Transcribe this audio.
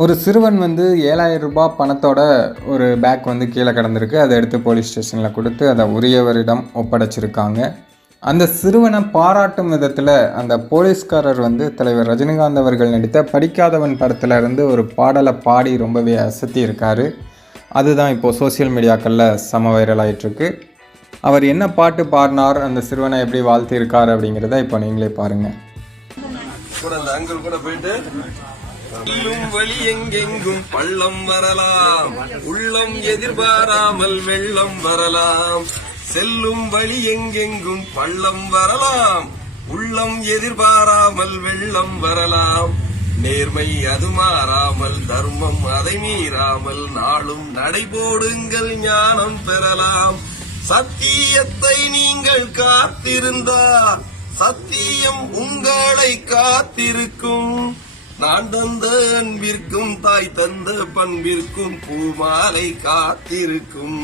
ஒரு சிறுவன் வந்து ஏழாயிரம் ரூபாய் பணத்தோட ஒரு பேக் வந்து கீழே கிடந்திருக்கு. அதை எடுத்து போலீஸ் ஸ்டேஷனில் கொடுத்து அதை உரியவரிடம் ஒப்படைச்சிருக்காங்க. அந்த சிறுவனை பாராட்டும் விதத்தில் அந்த போலீஸ்காரர் வந்து தலைவர் ரஜினிகாந்த் அவர்கள் நடித்த படிக்காதவன் படத்தில் இருந்து ஒரு பாடலை பாடி ரொம்பவே அசத்தி இருக்கார். அதுதான் இப்போது சோஷியல் மீடியாக்களில் செம வைரல் ஆயிட்டிருக்கு. அவர் என்ன பாட்டு பாடினார் அந்த சிறுவனை எப்படி வாழ்த்தியிருக்கார் அப்படிங்கிறத இப்போ நீங்களே பாருங்கள் கூட அந்த அங்கிள் கூட போயிட்டு இல்லும் வழி எங்கெங்கும் பள்ளம் வரலாம். உள்ளம் எதிர்பாராமல் வெள்ளம் வரலாம். செல்லும் வழி எங்கெங்கும் பள்ளம் வரலாம். உள்ளம் எதிர்பாராமல் வெள்ளம் வரலாம். நேர்மை அது மாறாமல் தர்மம் அதை மீறாமல் நாளும் நடைபோடுங்கள் ஞானம் பெறலாம். சத்தியத்தை நீங்கள் காத்திருந்தால் சத்தியம் உங்களை காத்திருக்கும். நான் தந்த அன்பிற்கும் தாய் தந்த பண்பிற்கும் பூமாலை காத்திருக்கும்.